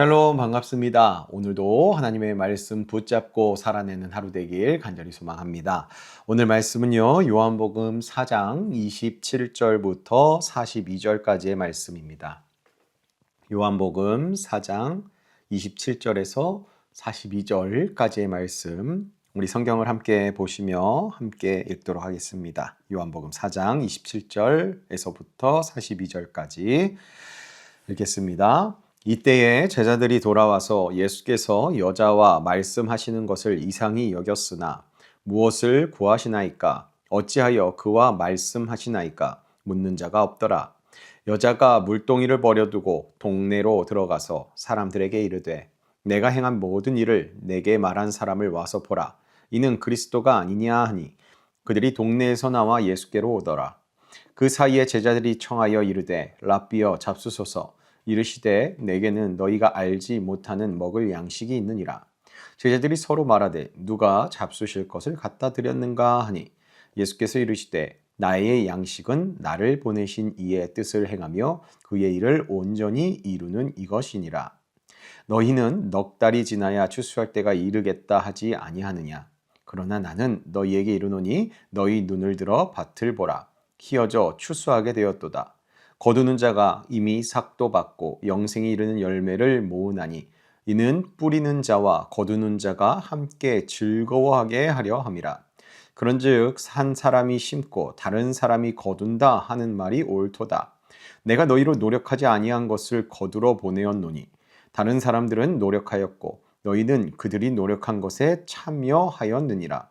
샬롬 반갑습니다. 오늘도 하나님의 말씀 붙잡고 살아내는 하루 되길 간절히 소망합니다. 오늘 말씀은요. 요한복음 4장 27절부터 42절까지의 말씀입니다. 요한복음 4장 27절에서 42절까지의 말씀 우리 성경을 함께 보시며 함께 읽도록 하겠습니다. 요한복음 4장 27절에서부터 42절까지 읽겠습니다. 이때에 제자들이 돌아와서 예수께서 여자와 말씀하시는 것을 이상히 여겼으나 무엇을 구하시나이까? 어찌하여 그와 말씀하시나이까? 묻는 자가 없더라. 여자가 물동이를 버려두고 동네로 들어가서 사람들에게 이르되 내가 행한 모든 일을 내게 말한 사람을 와서 보라. 이는 그리스도가 아니냐 하니 그들이 동네에서 나와 예수께로 오더라. 그 사이에 제자들이 청하여 이르되 랍비여 잡수소서. 이르시되 내게는 너희가 알지 못하는 먹을 양식이 있느니라. 제자들이 서로 말하되 누가 잡수실 것을 갖다 드렸는가 하니 예수께서 이르시되 나의 양식은 나를 보내신 이의 뜻을 행하며 그의 일을 온전히 이루는 이것이니라. 너희는 넉 달이 지나야 추수할 때가 이르겠다 하지 아니하느냐. 그러나 나는 너희에게 이르노니 너희 눈을 들어 밭을 보라. 희어져 추수하게 되었도다. 거두는 자가 이미 삭도 받고 영생에 이르는 열매를 모으나니 이는 뿌리는 자와 거두는 자가 함께 즐거워하게 하려 함이라. 그런즉 한 사람이 심고 다른 사람이 거둔다 하는 말이 옳도다. 내가 너희로 노력하지 아니한 것을 거두러 보내었노니 다른 사람들은 노력하였고 너희는 그들이 노력한 것에 참여하였느니라.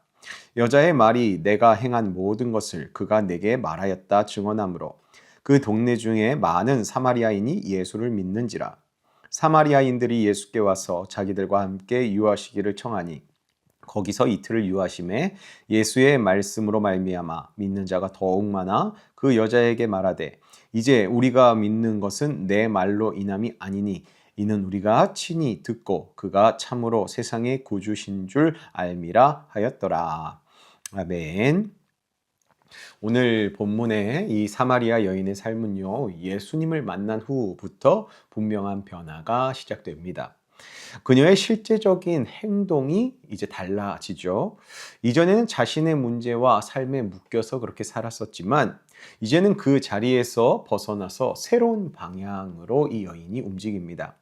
여자의 말이 내가 행한 모든 것을 그가 내게 말하였다 증언하므로 그 동네 중에 많은 사마리아인이 예수를 믿는지라. 사마리아인들이 예수께 와서 자기들과 함께 유하시기를 청하니 거기서 이틀을 유하심에 예수의 말씀으로 말미암아 믿는 자가 더욱 많아 그 여자에게 말하되 이제 우리가 믿는 것은 내 말로 인함이 아니니 이는 우리가 친히 듣고 그가 참으로 세상의 구주신 줄 알미라 하였더라. 아멘. 오늘 본문의 이 사마리아 여인의 삶은요, 예수님을 만난 후부터 분명한 변화가 시작됩니다. 그녀의 실제적인 행동이 이제 달라지죠. 이전에는 자신의 문제와 삶에 묶여서 그렇게 살았었지만, 이제는 그 자리에서 벗어나서 새로운 방향으로 이 여인이 움직입니다.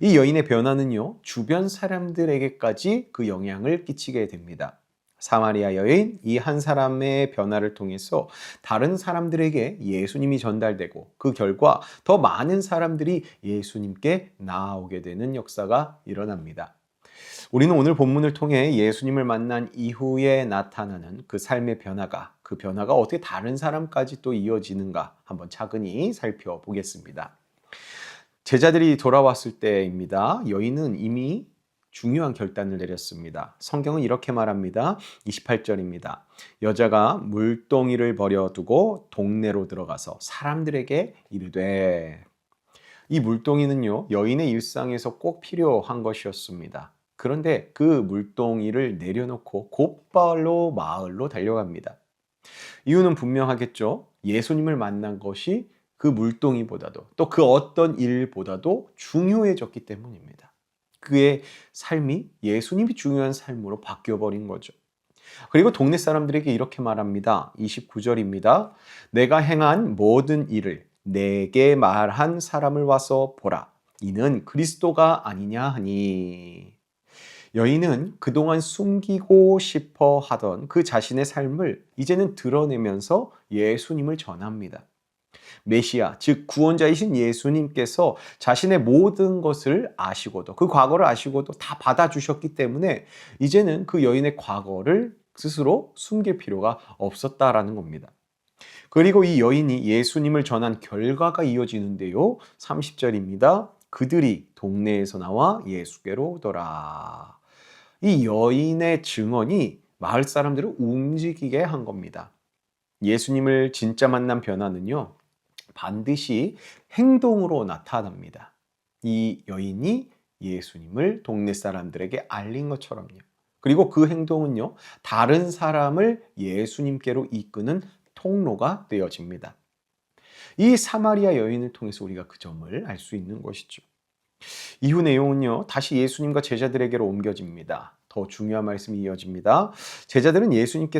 이 여인의 변화는요, 주변 사람들에게까지 그 영향을 끼치게 됩니다. 사마리아 여인, 이 한 사람의 변화를 통해서 다른 사람들에게 예수님이 전달되고 그 결과 더 많은 사람들이 예수님께 나아오게 되는 역사가 일어납니다. 우리는 오늘 본문을 통해 예수님을 만난 이후에 나타나는 그 삶의 변화가, 그 변화가 어떻게 다른 사람까지 또 이어지는가 한번 차근히 살펴보겠습니다. 제자들이 돌아왔을 때입니다. 여인은 이미 중요한 결단을 내렸습니다. 성경은 이렇게 말합니다. 28절입니다. 여자가 물동이를 버려두고 동네로 들어가서 사람들에게 이르되, 이 물동이는요, 여인의 일상에서 꼭 필요한 것이었습니다. 그런데 그 물동이를 내려놓고 곧바로 마을로 달려갑니다. 이유는 분명하겠죠. 예수님을 만난 것이 그 물동이보다도 또 그 어떤 일보다도 중요해졌기 때문입니다. 그의 삶이 예수님이 중요한 삶으로 바뀌어버린 거죠. 그리고 동네 사람들에게 이렇게 말합니다. 29절입니다. 내가 행한 모든 일을 내게 말한 사람을 와서 보라. 이는 그리스도가 아니냐 하니. 여인은 그동안 숨기고 싶어 하던 그 자신의 삶을 이제는 드러내면서 예수님을 전합니다. 메시아, 즉 구원자이신 예수님께서 자신의 모든 것을 아시고도 그 과거를 아시고도 다 받아주셨기 때문에 이제는 그 여인의 과거를 스스로 숨길 필요가 없었다라는 겁니다. 그리고 이 여인이 예수님을 전한 결과가 이어지는데요. 30절입니다. 그들이 동네에서 나와 예수께로 오더라. 이 여인의 증언이 마을 사람들을 움직이게 한 겁니다. 예수님을 진짜 만난 변화는요, 반드시 행동으로 나타납니다. 이 여인이 예수님을 동네 사람들에게 알린 것처럼요. 그리고 그 행동은요, 다른 사람을 예수님께로 이끄는 통로가 되어집니다. 이 사마리아 여인을 통해서 우리가 그 점을 알 수 있는 것이죠. 이후 내용은요, 다시 예수님과 제자들에게로 옮겨집니다. 더 중요한 말씀이 이어집니다. 제자들은 예수님께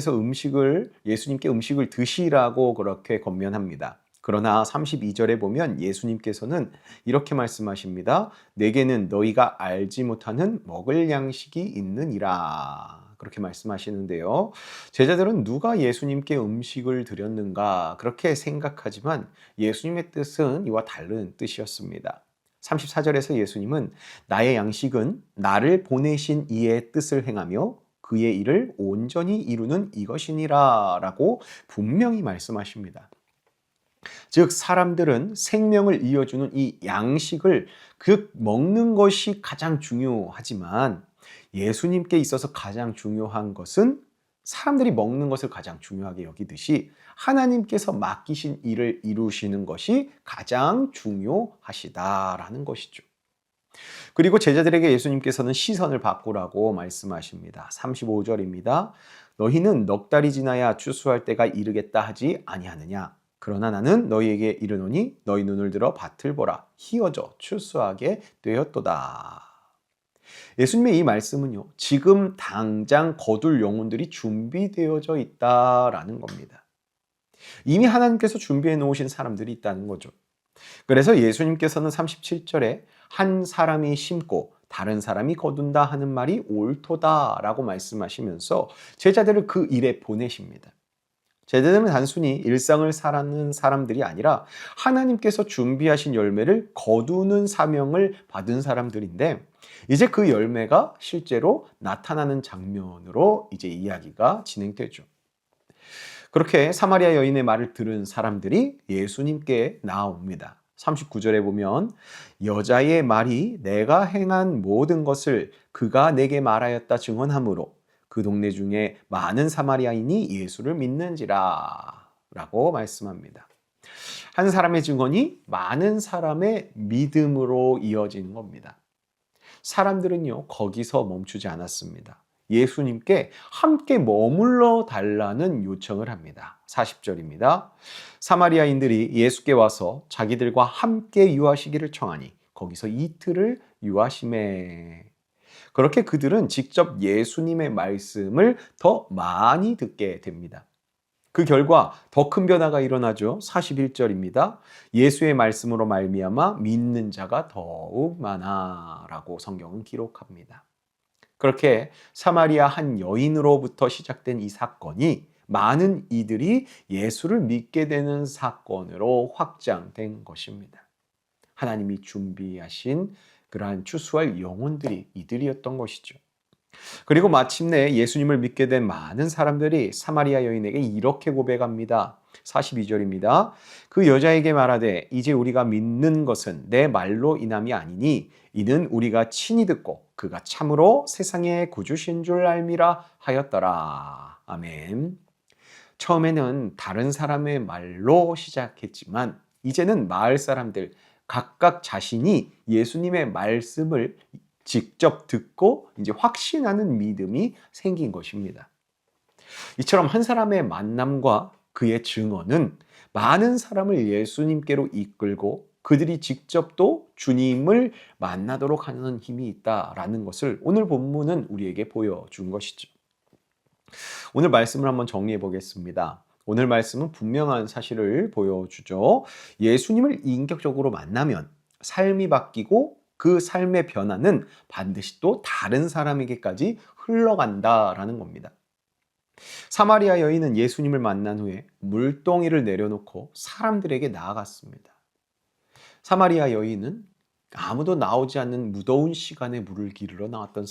음식을 드시라고 그렇게 권면합니다. 그러나 32절에 보면 예수님께서는 이렇게 말씀하십니다. 내게는 너희가 알지 못하는 먹을 양식이 있느니라. 그렇게 말씀하시는데요. 제자들은 누가 예수님께 음식을 드렸는가 그렇게 생각하지만 예수님의 뜻은 이와 다른 뜻이었습니다. 34절에서 예수님은 나의 양식은 나를 보내신 이의 뜻을 행하며 그의 일을 온전히 이루는 이것이니라 라고 분명히 말씀하십니다. 즉 사람들은 생명을 이어주는 이 양식을 먹는 것이 가장 중요하지만 예수님께 있어서 가장 중요한 것은 사람들이 먹는 것을 가장 중요하게 여기듯이 하나님께서 맡기신 일을 이루시는 것이 가장 중요하시다라는 것이죠. 그리고 제자들에게 예수님께서는 시선을 바꾸라고 말씀하십니다. 35절입니다. 너희는 넉 달이 지나야 추수할 때가 이르겠다 하지 아니하느냐? 그러나 나는 너희에게 이르노니 너희 눈을 들어 밭을 보라. 희어져 추수하게 되었도다. 예수님의 이 말씀은요, 지금 당장 거둘 영혼들이 준비되어져 있다라는 겁니다. 이미 하나님께서 준비해 놓으신 사람들이 있다는 거죠. 그래서 예수님께서는 37절에 한 사람이 심고 다른 사람이 거둔다 하는 말이 옳도다라고 말씀하시면서 제자들을 그 일에 보내십니다. 제자들은 단순히 일상을 살아가는 사람들이 아니라 하나님께서 준비하신 열매를 거두는 사명을 받은 사람들인데 이제 그 열매가 실제로 나타나는 장면으로 이제 이야기가 진행되죠. 그렇게 사마리아 여인의 말을 들은 사람들이 예수님께 나아옵니다. 39절에 보면 여자의 말이 내가 행한 모든 것을 그가 내게 말하였다 증언하므로 그 동네 중에 많은 사마리아인이 예수를 믿는지라 라고 말씀합니다. 한 사람의 증언이 많은 사람의 믿음으로 이어지는 겁니다. 사람들은요, 거기서 멈추지 않았습니다. 예수님께 함께 머물러 달라는 요청을 합니다. 40절입니다. 사마리아인들이 예수께 와서 자기들과 함께 유하시기를 청하니 거기서 이틀을 유하심에 그렇게 그들은 직접 예수님의 말씀을 더 많이 듣게 됩니다. 그 결과 더 큰 변화가 일어나죠. 41절입니다. 예수의 말씀으로 말미암아 믿는 자가 더욱 많아라고 성경은 기록합니다. 그렇게 사마리아 한 여인으로부터 시작된 이 사건이 많은 이들이 예수를 믿게 되는 사건으로 확장된 것입니다. 하나님이 준비하신 그러한 추수할 영혼들이 이들이었던 것이죠. 그리고 마침내 예수님을 믿게 된 많은 사람들이 사마리아 여인에게 이렇게 고백합니다. 42절입니다. 그 여자에게 말하되 이제 우리가 믿는 것은 내 말로 인함이 아니니 이는 우리가 친히 듣고 그가 참으로 세상의 구주신 줄 알미라 하였더라. 아멘. 처음에는 다른 사람의 말로 시작했지만 이제는 마을 사람들 각각 자신이 예수님의 말씀을 직접 듣고 이제 확신하는 믿음이 생긴 것입니다. 이처럼 한 사람의 만남과 그의 증언은 많은 사람을 예수님께로 이끌고 그들이 직접 또 주님을 만나도록 하는 힘이 있다라는 것을 오늘 본문은 우리에게 보여준 것이죠. 오늘 말씀을 한번 정리해 보겠습니다. 오늘 말씀은 분명한 사실을 보여주죠. 예수님을 인격적으로 만나면 삶이 바뀌고 그 삶의 변화는 반드시 또 다른 사람에게까지 흘러간다라는 겁니다. 사마리아 여인은 예수님을 만난 후에 물동이를 내려놓고 사람들에게 나아갔습니다. 사마리아 여인은 아무도 나오지 않는 무더운 시간에 물을 기르러 나왔던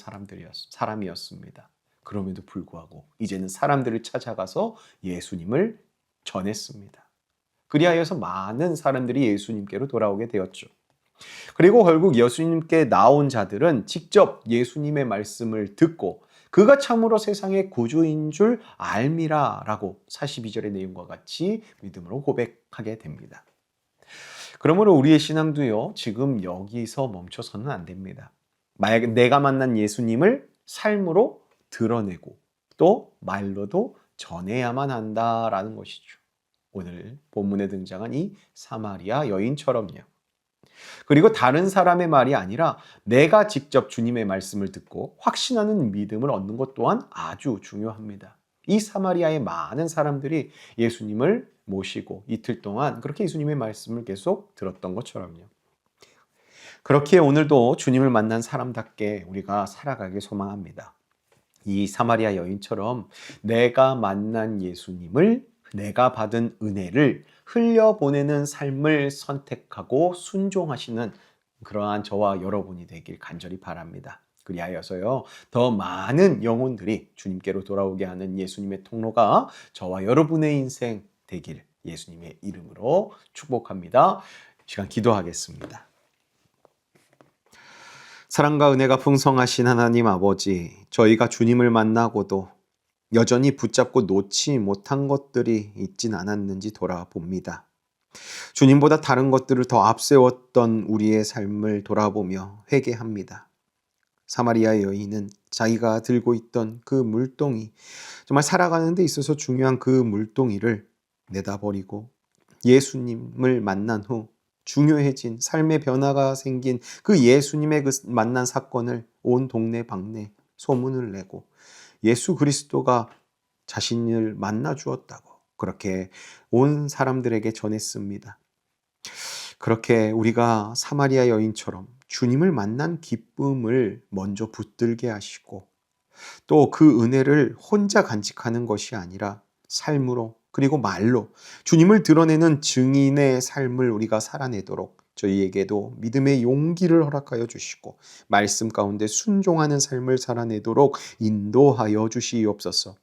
사람이었습니다. 그럼에도 불구하고 이제는 사람들을 찾아가서 예수님을 전했습니다. 그리하여서 많은 사람들이 예수님께로 돌아오게 되었죠. 그리고 결국 예수님께 나온 자들은 직접 예수님의 말씀을 듣고 그가 참으로 세상의 구주인 줄 알미라 라고 42절의 내용과 같이 믿음으로 고백하게 됩니다. 그러므로 우리의 신앙도요, 지금 여기서 멈춰서는 안 됩니다. 내가 만난 예수님을 삶으로 드러내고 또 말로도 전해야만 한다라는 것이죠. 오늘 본문에 등장한 이 사마리아 여인처럼요. 그리고 다른 사람의 말이 아니라 내가 직접 주님의 말씀을 듣고 확신하는 믿음을 얻는 것 또한 아주 중요합니다. 이 사마리아의 많은 사람들이 예수님을 모시고 이틀 동안 그렇게 예수님의 말씀을 계속 들었던 것처럼요. 그렇게 오늘도 주님을 만난 사람답게 우리가 살아가길 소망합니다. 이 사마리아 여인처럼 내가 만난 예수님을, 내가 받은 은혜를 흘려보내는 삶을 선택하고 순종하시는 그러한 저와 여러분이 되길 간절히 바랍니다. 그리하여서요, 더 많은 영혼들이 주님께로 돌아오게 하는 예수님의 통로가 저와 여러분의 인생 되길 예수님의 이름으로 축복합니다. 시간 기도하겠습니다. 사랑과 은혜가 풍성하신 하나님 아버지, 저희가 주님을 만나고도 여전히 붙잡고 놓지 못한 것들이 있진 않았는지 돌아봅니다. 주님보다 다른 것들을 더 앞세웠던 우리의 삶을 돌아보며 회개합니다. 사마리아 여인은 자기가 들고 있던 그 물동이, 정말 살아가는 데 있어서 중요한 그 물동이를 내다버리고 예수님을 만난 후 중요해진 삶의 변화가 생긴 그 예수님의 그 만난 사건을 온 동네 방네 소문을 내고 예수 그리스도가 자신을 만나 주었다고 그렇게 온 사람들에게 전했습니다. 그렇게 우리가 사마리아 여인처럼 주님을 만난 기쁨을 먼저 붙들게 하시고 또 그 은혜를 혼자 간직하는 것이 아니라 삶으로 그리고 말로 주님을 드러내는 증인의 삶을 우리가 살아내도록 저희에게도 믿음의 용기를 허락하여 주시고 말씀 가운데 순종하는 삶을 살아내도록 인도하여 주시옵소서.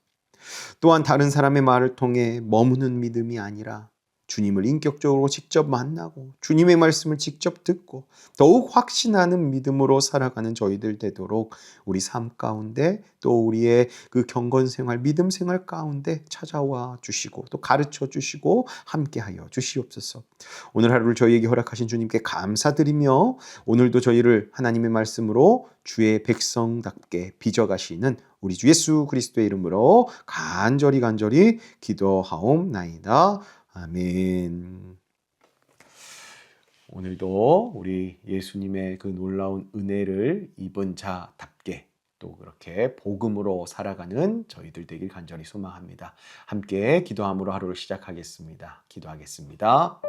또한 다른 사람의 말을 통해 머무는 믿음이 아니라 주님을 인격적으로 직접 만나고 주님의 말씀을 직접 듣고 더욱 확신하는 믿음으로 살아가는 저희들 되도록 우리 삶 가운데 또 우리의 그 경건 생활, 믿음 생활 가운데 찾아와 주시고 또 가르쳐 주시고 함께하여 주시옵소서. 오늘 하루를 저희에게 허락하신 주님께 감사드리며 오늘도 저희를 하나님의 말씀으로 주의 백성답게 빚어가시는 우리 주 예수 그리스도의 이름으로 간절히 기도하옵나이다. 아멘. 오늘도 우리 예수님의 그 놀라운 은혜를 입은 자답게 또 그렇게 복음으로 살아가는 저희들 되길 간절히 소망합니다. 함께 기도함으로 하루를 시작하겠습니다. 기도하겠습니다.